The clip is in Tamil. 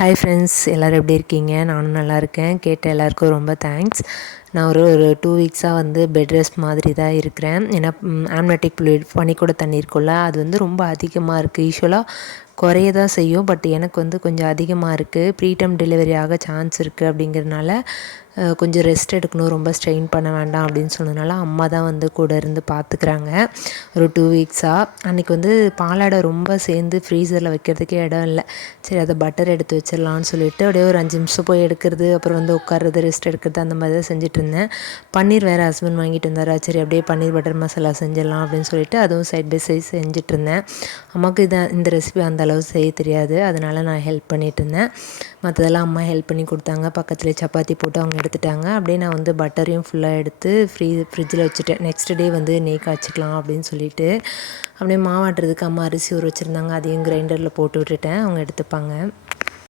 ஹாய் ஃப்ரெண்ட்ஸ், எல்லோரும் எப்படி இருக்கீங்க? நானும் நல்லா இருக்கேன். கேட்ட எல்லாருக்கும் ரொம்ப தேங்க்ஸ். நான் ஒரு 2 வீக்ஸாக பெட் ரெஸ்ட் மாதிரி தான் இருக்கிறேன். ஏன்னா ஆம்னோட்டிக் ஃப்ளூயிட் பனிக்கூட தண்ணி இருக்குல்ல, அது ரொம்ப அதிகமாக இருக்குது. யூஸ்வலாக குறைய தான் செய்யும், பட் எனக்கு கொஞ்சம் அதிகமாக இருக்குது. ப்ரீடம் டெலிவரி ஆக சான்ஸ் இருக்குது. அப்படிங்கிறதுனால கொஞ்சம் ரெஸ்ட் எடுக்கணும், ரொம்ப ஸ்ட்ரெயின் பண்ண வேண்டாம் அப்படின்னு சொன்னதுனால அம்மா தான் கூட இருந்து பார்த்துக்கிறாங்க ஒரு 2 வீக்ஸாக. அன்றைக்கி பாலாடை ரொம்ப சேர்ந்து ஃப்ரீசரில் வைக்கிறதுக்கே இடம் இல்லை. சரி, அதை பட்டர் எடுத்து வச்சிடலான்னு சொல்லிட்டு அப்படியே ஒரு 5 நிமிஷம் போய் எடுக்கிறது, அப்புறம் உட்கார்றது, ரெஸ்ட் எடுக்கிறது, அந்த மாதிரி தான் செஞ்சுட்டு இருந்தேன். பன்னீர் வேறு ஹஸ்பண்ட் வாங்கிட்டு வந்தாரா, சரி அப்படியே பன்னீர் பட்டர் மசாலா செஞ்சிடலாம் அப்படின்னு சொல்லிட்டு அதுவும் சைட் பை சைட் செஞ்சுட்டு இருந்தேன். அம்மாவுக்கு இந்த ரெசிபி அந்த அளவு செய்ய தெரியாது, அதனால் நான் ஹெல்ப் பண்ணிகிட்டு இருந்தேன். மற்றதெல்லாம் அம்மா ஹெல்ப் பண்ணி கொடுத்தாங்க. பக்கத்துலேயே சப்பாத்தி போட்டு அவங்க எடுத்துட்டாங்க. அப்படியே நான் பட்டரையும் ஃபுல்லாக எடுத்து ஃப்ரிட்ஜில் வச்சுட்டேன். நெக்ஸ்ட் டே நெய் காய்ச்சிக்கலாம் அப்படின்னு சொல்லிட்டு. அப்படியே மாவாட்டுறதுக்கு அம்மா அரிசி ஊற வச்சுருந்தாங்க, அதையும் கிரைண்டரில் போட்டு விட்டுட்டேன், அவங்க எடுத்துப்பாங்க.